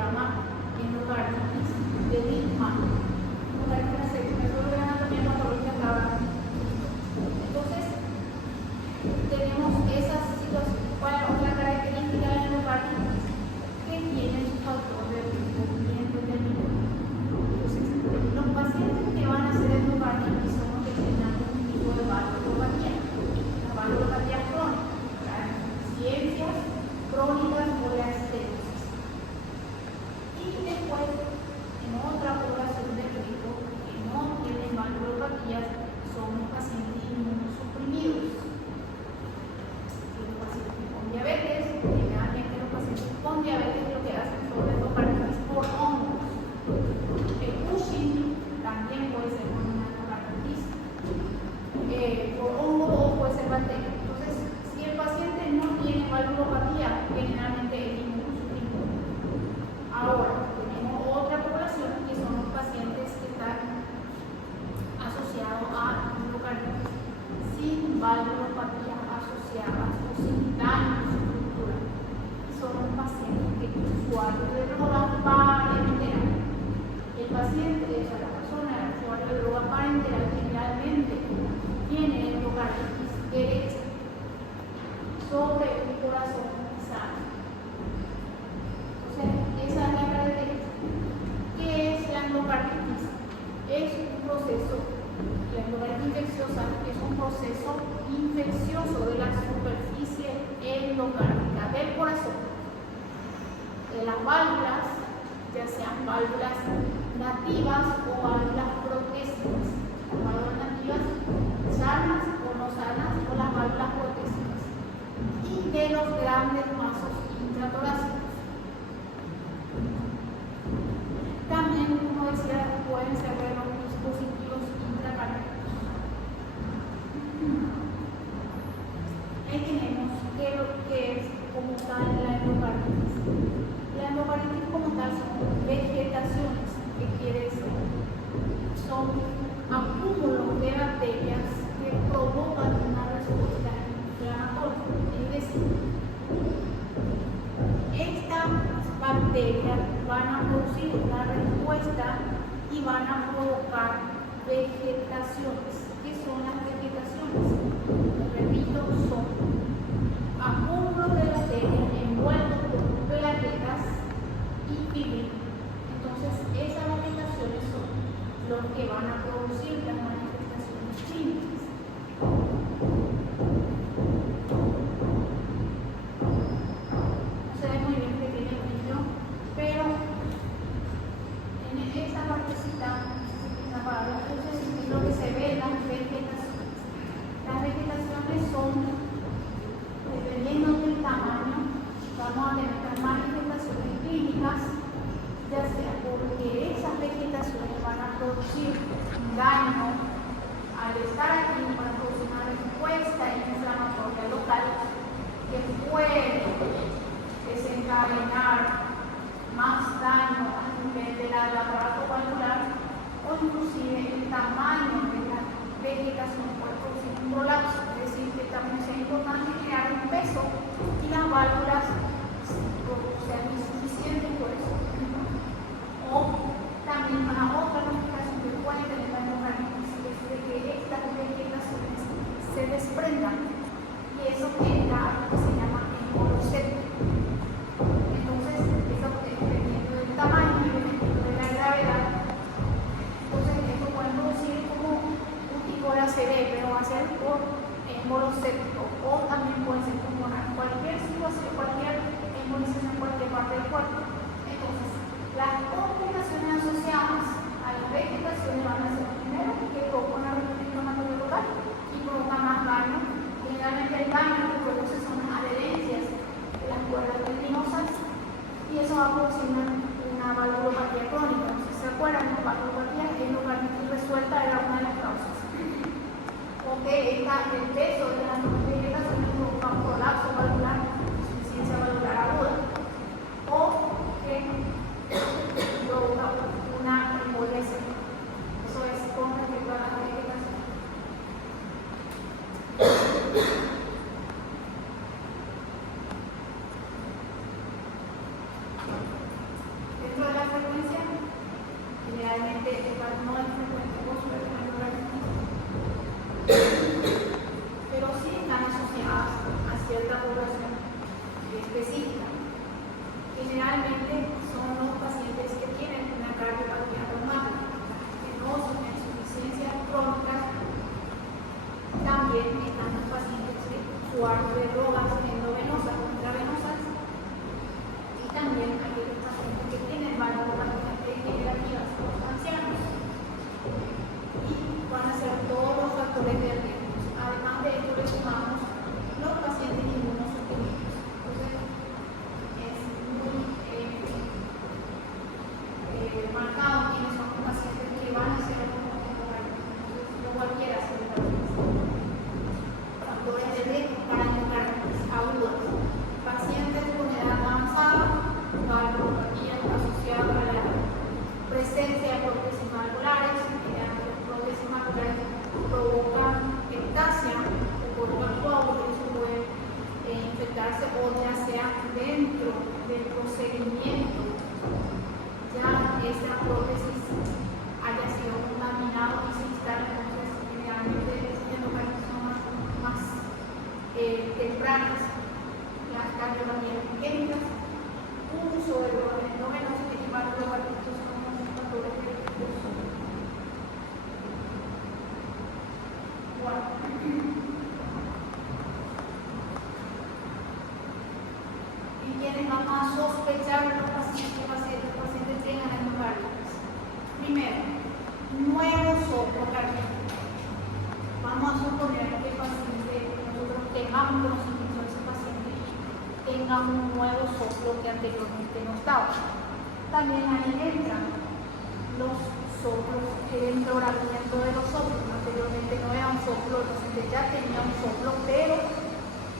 llama endocarditis de Littmann. Entonces, tenemos esas situaciones. ¿Cuál es otra característica de la endocarditis? Que tiene su factor de riesgo bien determinado. Entonces, los pacientes que van a hacer endocarditis son los que tengan un tipo de valvulopatía. La valvulopatía crónica, las insuficiencias crónicas o la estenosis. Y después, en otra población de riesgo que no tienen valvulopatías, son los pacientes inmunosuprimidos. Los pacientes con diabetes, generalmente los pacientes con diabetes lo que hacen son endocarditis por hongos. El Cushing también puede ser una endocarditis por hongo o puede ser bacteria. Entonces, si el paciente no tiene valvulopatía, generalmente es inmunosuprimido. Ahora, tenemos otra población que son los pacientes que están asociados a endocarditis sin valvulopatía asociadas o sin daño estructural. Son los pacientes que usuarios de drogas parenteral. El paciente, o sea, la persona, el usuario de droga parenteral, generalmente tiene endocarditis derecha sobre un corazón sano. Entonces, esa es la característica. ¿Qué es la endocarditis? Es un proceso, la endocarditis infecciosa es un proceso infeccioso de la superficie endocárdica del corazón, de las válvulas, ya sean válvulas nativas o válvulas protésicas. Las válvulas nativas sanas o no sanas o las válvulas protésicas. Y de los grandes vasos intratorácicos. También, como decía, pueden ser de los dispositivos intracardíacos. Ahí tenemos qué es como tal la endocarditis. La endocarditis como tal son vegetaciones, que quiere decir, son acúmulos de bacterias que provocan una respuesta inflamatoria. Es decir, estas bacterias van a producir una respuesta y van a provocar vegetaciones. ¿Qué son las vegetaciones? Repito, son acúmulos de bacterias envueltos por plaquetas y fibrinas. Entonces, esas vegetaciones son los que van a producir las manifestaciones clínicas. No se ve muy bien que tiene el brillo, pero en esta partecita, entonces es lo que se ve en las vegetaciones. Las vegetaciones son, dependiendo del tamaño, vamos a tener las manifestaciones clínicas, ya sea porque esas vegetaciones van a producir un daño al estar aquí, van a producir una respuesta inflamatoria local que puede desencadenar más daño a nivel del aparato valvular o inclusive el tamaño de la vegetación puede producir un prolapso, es decir, que también sea importante crear un peso y las válvulas sean insuficientes por eso. O también una otra complicación que puede tener la endocarditis es de que estas vegetaciones se desprendan y eso genera algo que se llama emboloceptia. Entonces, eso dependiendo del tamaño y dependiendo de la gravedad, entonces esto puede producir como un tipo de ACV, pero va a ser por embolocepto, o también puede ser pulmonar, cualquier situación, cualquier embolización en cualquier parte del cuerpo. Entonces, las complicaciones asociadas a las vegetaciones van a ser primero que provocan una respuesta inflamatoria local y provocan más daño. Generalmente el daño que produce son las adherencias de las cuerdas tendinosas y eso va a producir una valvulopatía crónica. No sé si se acuerdan, la valvulopatía endocarditis resuelta era una de las causas. Porque el peso de las vegetaciones provoca un colapso valvular, insuficiencia valvular aguda, o que provoca una embolia. Eso es con respecto a las vegetaciones. también están los pacientes usuarios de drogas endovenosas o intravenosas, y también aquellos pacientes que tienen valvulopatías degenerativas, los ancianos, y van a ser todos los factores de riesgo. Además de esto, le sumamos los pacientes inmunosuprimidos. Entonces, es muy marcado quiénes son los pacientes que van a ser no cualquiera se le da factores de riesgo para enfermedades agudas, pacientes con edad avanzada, valvulopatía asociada a la presencia de prótesis valvulares. Las prótesis valvulares provocan ectasia o provocan coágulos, y eso puede infectarse o ya sea dentro del procedimiento ya esta prótesis haya sido contaminado y se instala. Entonces generalmente en localidades son más tempranas las cardiopatías congénitas, uso de drogas endovenosas y valvulopatías son los factores de riesgo. Y quienes vamos a sospechar de los pacientes tengan endocarditis. Primero, nuevo soplo cardíaco. Vamos a suponer que el paciente, nosotros tengamos conocimiento de ese paciente, tenga un nuevo soplo que anteriormente no estaba. También ahí entran los soplos, el empeoramiento de los soplos. Anteriormente no era un soplo, el paciente ya tenía un soplo, pero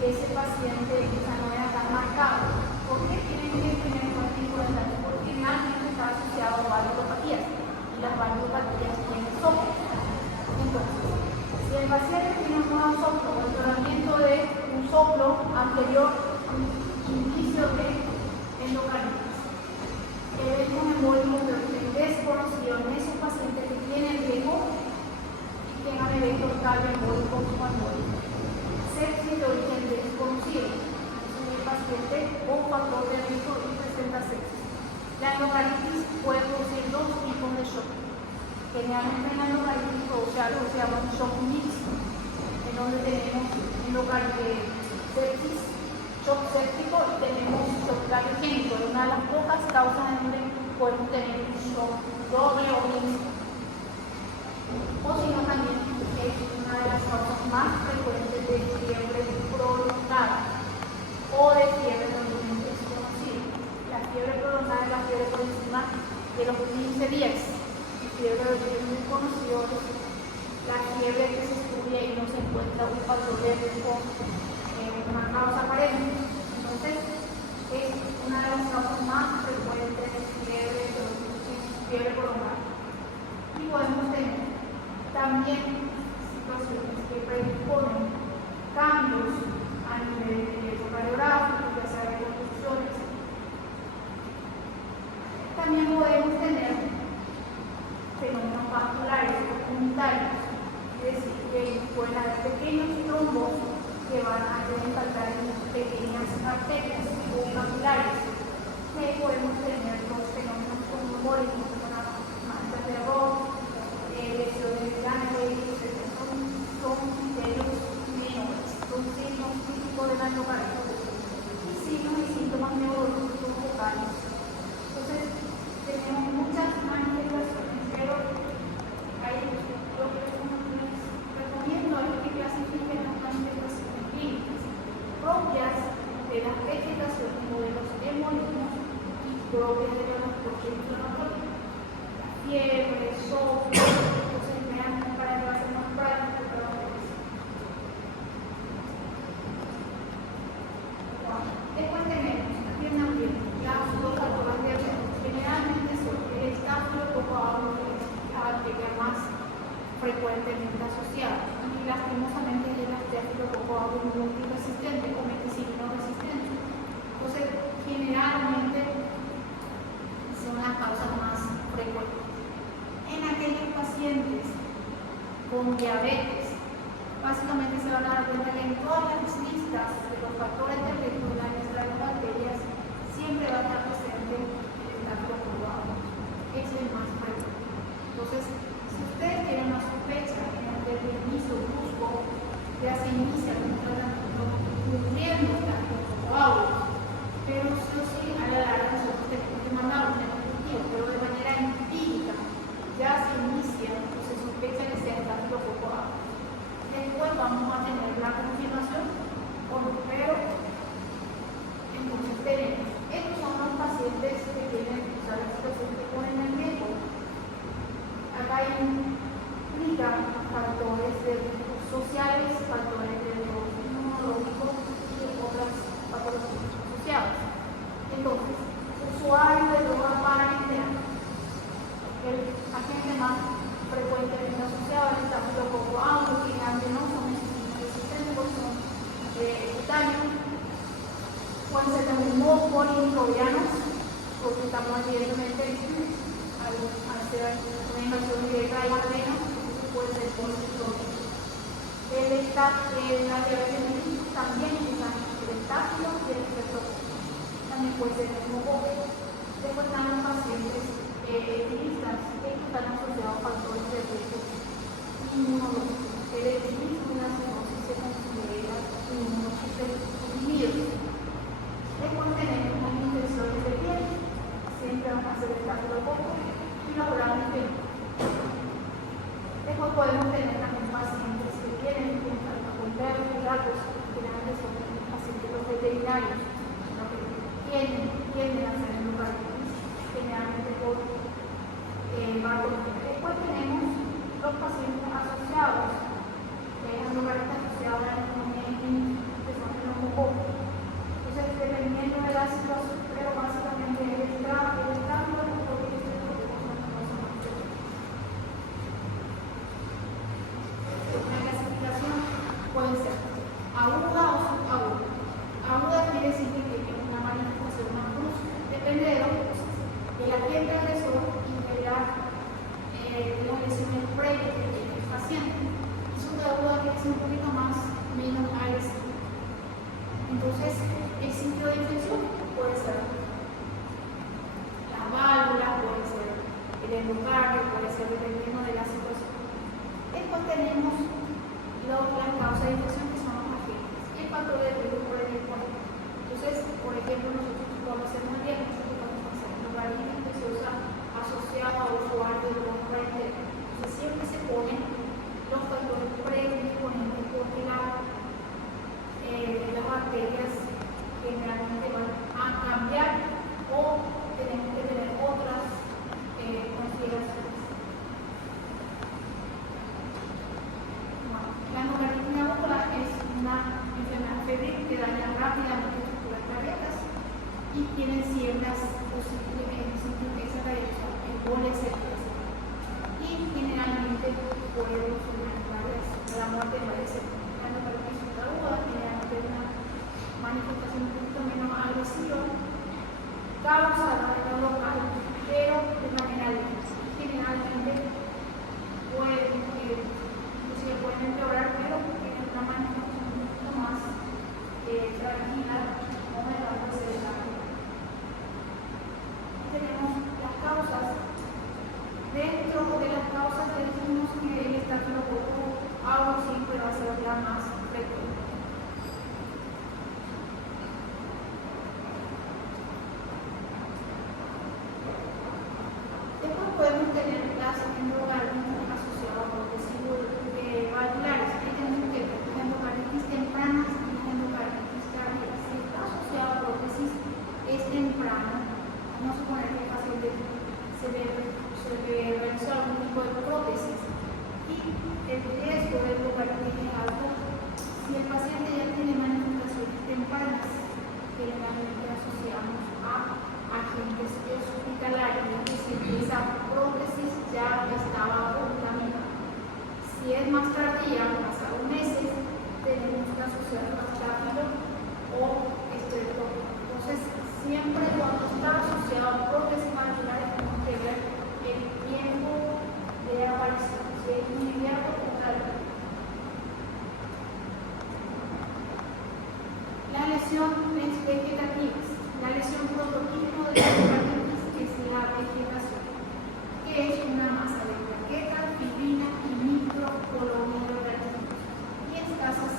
ese paciente ya no era tan marcado. ¿Por qué tienen que tener un tipo de daño? Porque realmente está asociado a valvulopatías y las valvulopatías tienen soplo. Entonces, si el paciente tiene un nuevo soplo o empeoramiento de un soplo anterior, un inicio de endocarditis, eventos embólicos de origen desconocido en esos pacientes que tienen riesgo y tengan eventos cardioembólicos o embólicos. Sepsis de origen desconocido, es el paciente con factor de riesgo y presenta sepsis. La endocardis puede producir dos tipos de shock. Generalmente en la endocardis produce algo que se llama un shock mixto, en donde tenemos sepsis, shock séptico y tenemos shock cardiogénico. Es una de las pocas causas en donde podemos tener un shock doble o mixto. O si no, también es una de las causas más frecuentes de fiebre prolongada o de fiebre de origen desconocido. La fiebre prolongada es la fiebre por encima de los 15 días. Y fiebre de origen desconocido es la fiebre que se estudia y no se encuentra un factor de riesgo marcados aparentes. Entonces, es una de las causas más frecuentes de fiebre prolongada. Y podemos tener también situaciones que predisponen cambios a nivel de ecocardiográfico, ya sea de reconstrucciones. También podemos tener fenómenos vasculares comunitarios, es decir, que pueden haber pequeños trombos que van a impactar en pequeñas arterias o capilares, que podemos tener los fenómenos embólicos como las manchas de arroz, lesiones de sangre, etc. Son criterios menores, son signos típicos de la endocardiopatia y signos y síntomas neurológicos focales. Entonces, tenemos muchas manifestaciones, pero ahí lo que les recomiendo es que clasifiquen las manifestaciones clínicas propias de las vegetaciones o de los embolismos y propias de la respuesta inflamatoria. La fiebre, soplo, entonces vean para que va a ser más práctico el trabajo. Después tenemos, aquí en ambiente, las dos factores de riesgo. Generalmente son el estafilococo aureus, la bacteria más frecuentemente asociada. Y lastimosamente es el estafilococo aureus multiresistente o meticilino resistente. Entonces, generalmente son las causas más frecuentes. En aquellos pacientes con diabetes, básicamente se van a dar cuenta que en todas las listas de los factores de riesgo de la lista de las bacterias siempre va a estar presente el estafilococo aureus. Es el más frecuente. Entonces, si ustedes tienen una sospecha en el inicio brusco ya se inicia un tratamiento cubriendo los coágulos, pero sí o sí a la larga nosotros tenemos que mandar un ejecutivo, pero de manera empírica ya se inicia o se sospecha que sea estafilococo aureus. Después vamos a tener la confirmación pero entonces tenemos, estos son los pacientes que tienen la situación que ponen en riesgo. Acá implica factores de riesgo sociales, factores de riesgo inmunológicos y otras patologías asociadas. Entonces, usuario de drogas para entender el agente más frecuentemente asociado al estafilococo aureus, que aunque no son resistentes, son cutáneo, pueden ser también polimicrobianos, porque estamos evidentemente al hacer una invasión directa de la vena, entonces puede ser polimicrobiano. La diabetes también usan el estáfilo y el estreptococo, también puede ser el mismo. Después están los pacientes etilistas, que están asociados a factores de riesgo inmunológicos. El etilismo y la cirrosis se considera inmunosuprimidos. Después tenemos las infecciones de piel, siempre van a ser estafilococo y los granos de piel. Después podemos tener también pacientes que tienen contacto con vertebrados, generalmente son pacientes los veterinarios, los que tienden a hacer endocardititis, generalmente por vacuna. Después tenemos los pacientes asociados, endocardititis asociada a la neumonía que son neumococos. Entonces, dependiendo de la situación, pero básicamente el estado de los propios la clasificación puede ser aguda o subaguda. Aguda quiere decir que tiene una manifestación más brusca, depende de dos cosas. El agente agresor y las lesiones previas que tiene el paciente. Y subaguda quiere decir un poquito más, menos agresivo. Entonces, el sitio de infección puede ser las válvulas, puede ser el endocardio, puede ser dependiendo de la situación. Después tenemos las causas de infección que son los agentes y el factor de riesgo por el entorno. Entonces, por ejemplo, nosotros cuando hacemos el diagnóstico, cuando hacemos la variedad infecciosa asociada a usuarios de los pacientes, entonces siempre se ponen los factores predisponentes porque las bacterias generalmente van a cambiar o tenemos que tener otras consideraciones. La endocardititis aguda es una enfermedad febril que daña rápidamente estructuras cardíacas y tienen ciertas emboles y generalmente puede evolucionar la muerte de varias células. La endocardititis aguda generalmente es una manifestación un poquito menos agresiva, causada de lo local, pero de manera lenta. Generalmente inclusive pueden empeorar, pero tienen una manifestación un poquito más tranquila, o metándose de la vida. Tenemos las causas. Dentro de las causas decimos que el estafilococo aureus siempre va a ser la más frecuente. Después podemos tener las endocarditis asociadas a prótesis valvulares. Ahí tenemos que ver las endocarditis tempranas y las endocarditis tardías. Si está asociada a prótesis, es temprano. Vamos a suponer que el paciente se le realizó algún tipo de prótesis y el riesgo de endocarditis es alto si el paciente ya tiene manifestaciones tempranas. Generalmente asociamos a agentes hospitalarios, es decir, que esa prótesis ya estaba contaminada. Si es más tardía, pasados meses, tenemos que asociar a estáfilo o estreptococo. Entonces, siempre cuando está asociado a prótesis valvulares, tenemos que ver el tiempo de aparición, si es inmediato o tardío. La lesión vegetativa, la lesión prototipo de la endocardititis es la vegetación, que es una masa de plaquetas, fibrina y microcolonia de organismos y escasas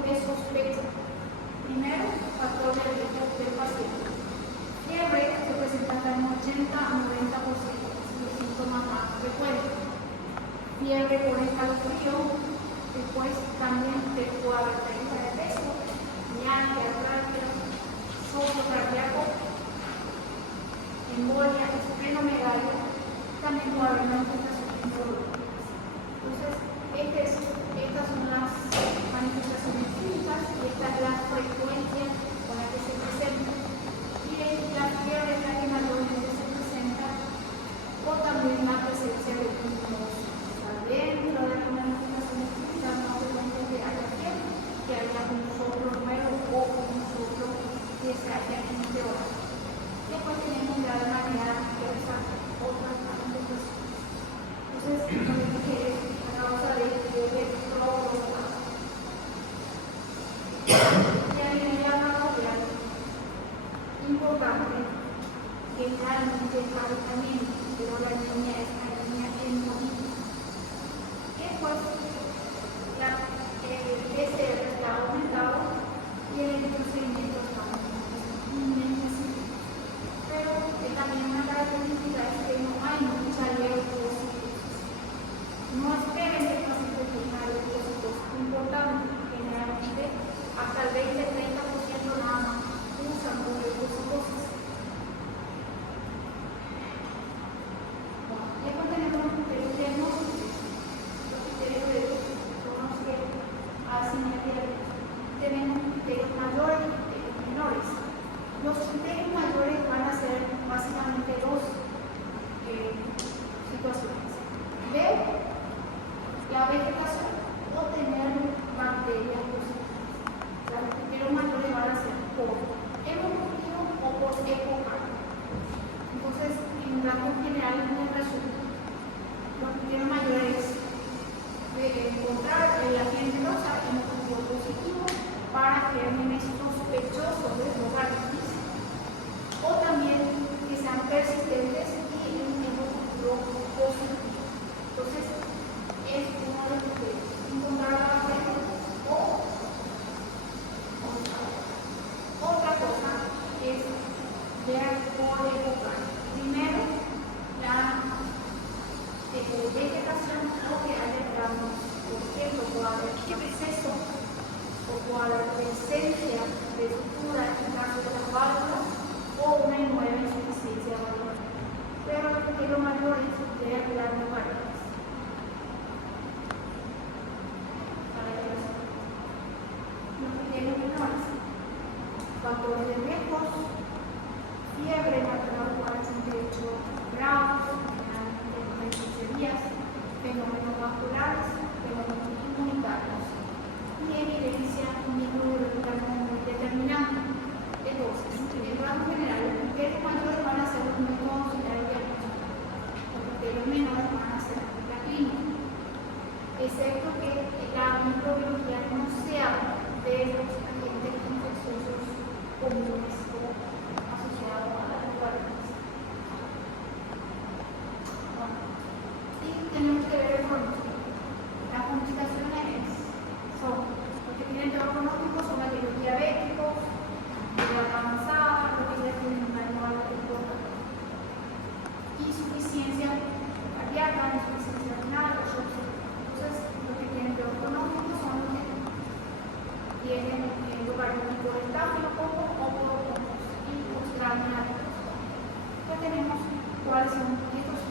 de sospecha. Primero, factor de riesgo del paciente. Fiebre se presenta hasta en 80 a 90% de los síntomas más frecuentes. Fiebre por escalofrío, después también te puede haber pérdida de peso, mialgia, artralgia, soplo cardíaco, embolia, esplenomegalia, también puede haber manifestaciones neurológicas. Entonces, estas son las manifestaciones clínicas y esta es la frecuencia con la que se presenta. Y la fiebre es la que mayormente se presenta, o también la presencia de pulmones. Dentro de las manifestaciones clínicas no se cuenta que haya fiebre, que haya un soplo nuevo o un soplo que se haya empeorado. Después tenemos ya de manera diversa otras manifestaciones. Entonces, lo que es a causa de fiebre prolongada. Y a nivel laboral, importante que realmente el tratamiento, pero la anemia es anemia hemolítica. Después, el PCR está aumentado y el procedimiento está aumentado. Pero también una característica es que no hay mucha leucocitosis. No esperen que el paciente tenga leucocitosis. Importante, generalmente hasta el 20-30% nada más usan con leucocitosis. Después tenemos los diagnósticos. Los criterios son los que hacen el diagnóstico. Tenemos criterios mayores y criterios menores. Los criterios mayores van a ser básicamente dos situaciones. Ver la vegetación o tener bacterias positivas. Los criterios mayores van a ser por hemoglobina o por ecocardio. Entonces, en datos generales, en el resumen, los criterios mayores de encontrar el agente rosa hemoglobina positivo para gérmenes sospechosos de hepatitis, o también que sean persistentes y un hemoglobina positivo. Entonces, es uno de los criterios. Encontrar la bacteria o otra cosa es ver por ecocardio. Primero, la vegetación o que haya gramos, por ejemplo, puede haber exceso o puede haber presencia de estructura en caso de las válvulas o una nueva insuficiencia valvular. Pero lo que quiero mayor es ver las variables. Los criterios menores, factores de riesgo, fiebre mayor a 48 grados, generalmente 15 días, fenómenos vasculares, fenómenos inmunitarios y evidencia microbiológica muy determinante. Entonces, en rango general, los criterios mayores van a ser los métodos auxiliares diagnósticos, los criterios menores van a ser la clínica, excepto que la microbiología no sea de los agentes infecciosos comunes o asociados a las tuberculosis. Y tenemos que ver el pronóstico. Las complicaciones son los que tienen el pronóstico, son aquellos diabéticos, de edad avanzada, los que ya tienen una anual insuficiencia cardíaca, insuficiencia renal, o entonces los que tienen peor pronóstico son los que tienen endocarditis por estáfilococo o por hongos y postraumáticos. Ya tenemos cuáles son estos